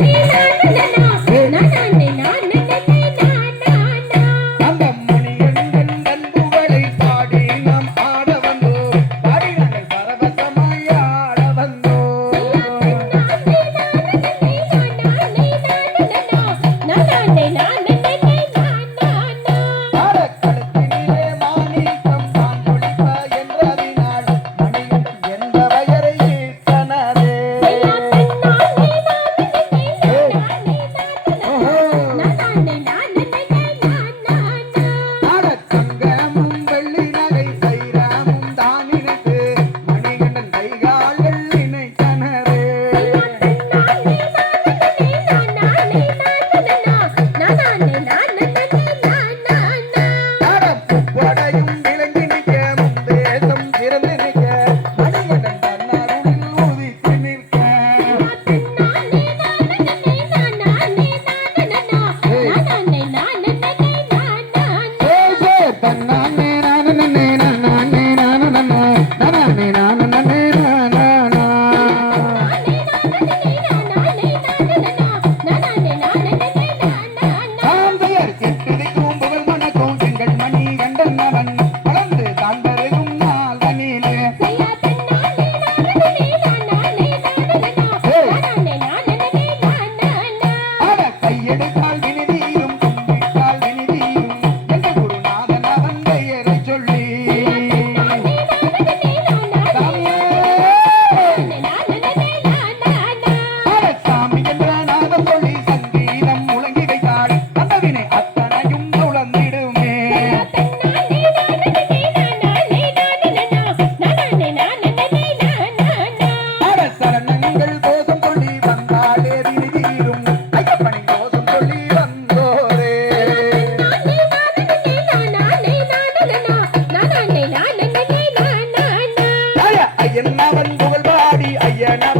Feliz Manikandan Yeah,